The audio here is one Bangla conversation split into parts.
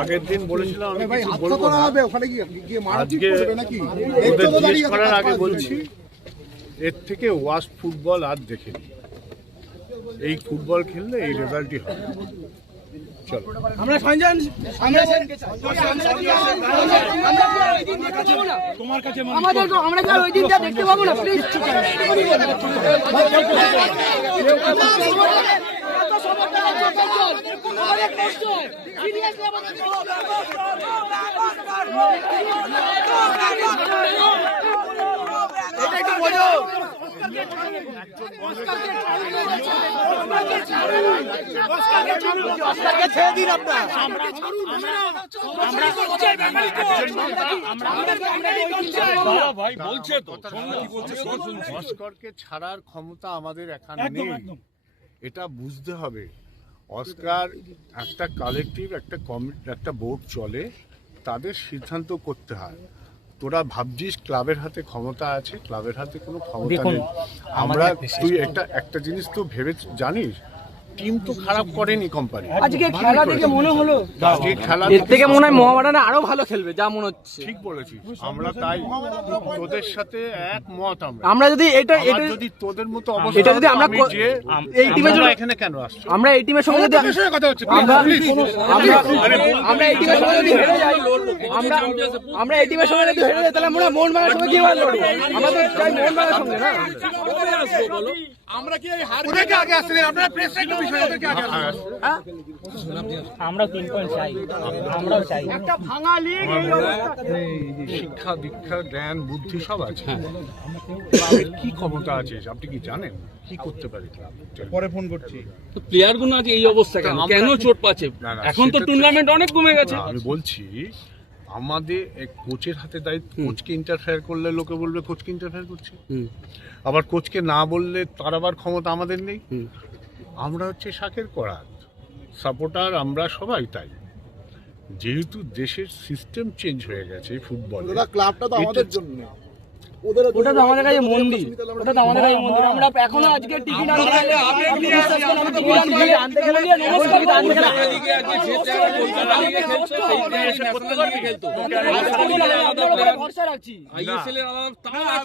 আগের দিন বলেছিলাম আজকে করার আগে বলছি এর থেকে ওয়ার্স্ট ফুটবল আর দেখিনি। এই ফুটবল খেললে এই রেজাল্টই হবে। চলো আমরা তোমার কাছে আমরা কি ওই দিনটা দেখতে পাবো না? প্লিজ অস্কারকে ছাড়ার ক্ষমতা আমাদের এখানে নেই, এটা বুঝতে হবে। অস্কার একটা কালেকটিভ, একটা বোর্ড চলে, তাদের সিদ্ধান্ত করতে হয়। তোরা ভাবছিস ক্লাবের হাতে ক্ষমতা আছে, ক্লাবের হাতে কোনো ক্ষমতা নেই। তুই একটা জিনিস তো ভেবে জানিস, টিম তো খারাপ করেনি কোম্পানি। আজকে খেলা দেখে মনে হলো এর থেকে মনে হয় মোহামেডান আরো ভালো খেলবে, যা মনে হচ্ছে। ঠিক বলেছিস, আমরা তাই তোদের সাথে একমত। আমরা যদি যদি তোদের মতো অবস্থা, যদি আমরা এই টিমের জন্য এখানে কেন আসছি, আমরা এই টিমের সঙ্গে যদি কথা হচ্ছে, আমরা এই টিমের সঙ্গে যদি হেরে যাই, আমরা এই টিমের সঙ্গে যদি হেরে যাই, তাহলে আমরা মোহনবাগানের সঙ্গে কি ভালো লড়বো? আমাদের চাই মোহনবাগানের সঙ্গে না। আমরা কি ওদেরকে আগে আসলে আপনারা প্রেসটা একটু বিষয় ওদেরকে আগে আসলে আমরা 3 পয়েন্ট চাই, আমরাও চাই একটা ভাঙা লিগ। শিক্ষা দীক্ষা জ্ঞান বুদ্ধি সব আছে, ক্লাবের কি ক্ষমতা আছে আপনি কি জানেন? কি করতে পারে ক্লাব? পরে ফোন করছি। তো প্লেয়ার গুলো আজ এই অবস্থা কেন চোট পাচ্ছে? এখন তো টুর্নামেন্ট অনেক কমে গেছে। আমি বলছি আমাদের কোচের হাতে দায়িত্ব। কোচকে ইন্টারফেয়ার করলে লোকে বলবে কোচকে ইন্টারফেয়ার করছে, আবার কোচকে না বললে তার আবার ক্ষমতা আমাদের নেই। আমরা হচ্ছে শাকের করাত সাপোর্টার, আমরা সবাই তাই। যেহেতু দেশের সিস্টেম চেঞ্জ হয়ে গেছে ফুটবল, ক্লাবটা তো আমাদের জন্য, ওটা তো আমাদের কাছে মন্দির, ওটা তো আমাদের কাছে মন্দির। আমরা এখনো আজকে টিকিট আনতে গেলে আনতে গেলে নমস্কার আনতে গেলে ভরসা রাখছি,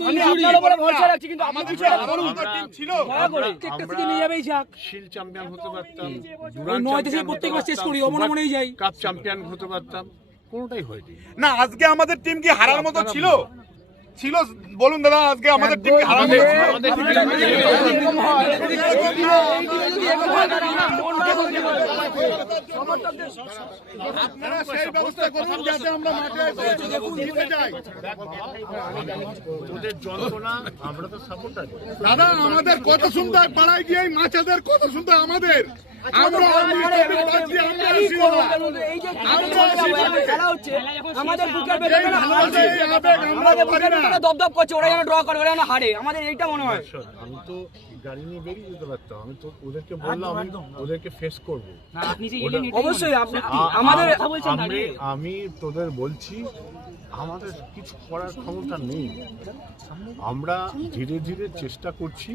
আমি আপনার উপরে ভরসা রাখছি। কিন্তু আপনি কিছু একটা করুন, ছিল দয়া করে একটা থেকে নিয়ে যাবেই যাক। শিল চ্যাম্পিয়ন হতে পারতাম, নয় থেকে প্রত্যেক ম্যাচ শেষ করি, অবনমনেই যাই, কাপ চ্যাম্পিয়ন হতে পারতাম, কোনোটাই হয়নি। না আজকে আমাদের টিম কি হারার মতো ছিল? ছিল বলুন দাদা, আজকে আমাদের টিম কি হারার মতো ছিল? আপনারা সেই ব্যবস্থা করুন যাতে আমরা মাঠে জিতে যাই। ওদের যন্ত্রণা আমরা তো সাপোর্টার। দাদা আমাদের কত শুনতে হয় পাড়ায় গিয়ে, মাছেদের কত শুনতে হয় আমাদের। আমরা দপদপ করছে, ওরা যেন ড্র করে, ওরা যেন হারে, আমাদের এইটা মনে হয়। আমি তো গাড়ি নিয়ে বেরিয়ে যেতে পারতাম, আমি তো ওদেরকে বললাম আমি ওদেরকে ফেস করবো। অবশ্যই আমাদের আমি তোদের বলছি আমাদের কিছু করার ক্ষমতা নেই। আমরা ধীরে ধীরে চেষ্টা করছি।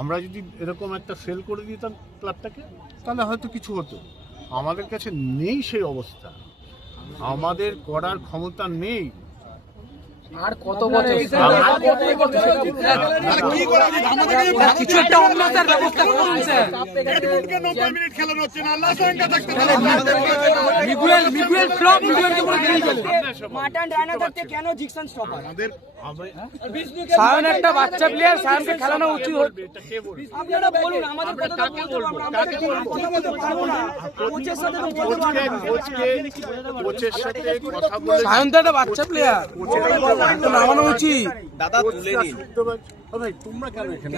আমরা যদি এরকম একটা সেল করে দিতাম ক্লাবটাকে, তাহলে হয়তো কিছু হতো। আমাদের কাছে নেই সেই অবস্থা, আমাদের করার ক্ষমতা নেই। আর কত বছর কিছু একটা উন্নতির ব্যবস্থা করুন স্যার। 90 মিনিট খেলা হচ্ছে না, লাসাঙ্গা থাকতে মিগুয়েল ফ্লপ মিগুয়েলকে পুরো খেলে গেল। মার্টিন রায়না থাকতে কেন জিকসন স্টপার? সায়ন একটা বাচ্চা প্লেয়ার, সায়নকে খেলানো উচিত। আপনারা বলুন, আমাদের কথা তো বলতে পারবো, আমরা কথা বলতে পারবো না। কোচের সাথে তো বলতে পারবো না। কোচের সাথে কথা বলে, সায়ন তো একটা বাচ্চা প্লেয়ার, নামানো উচিত। দাদা তুলে নিন। ভাই তোমরা কেন এখানে?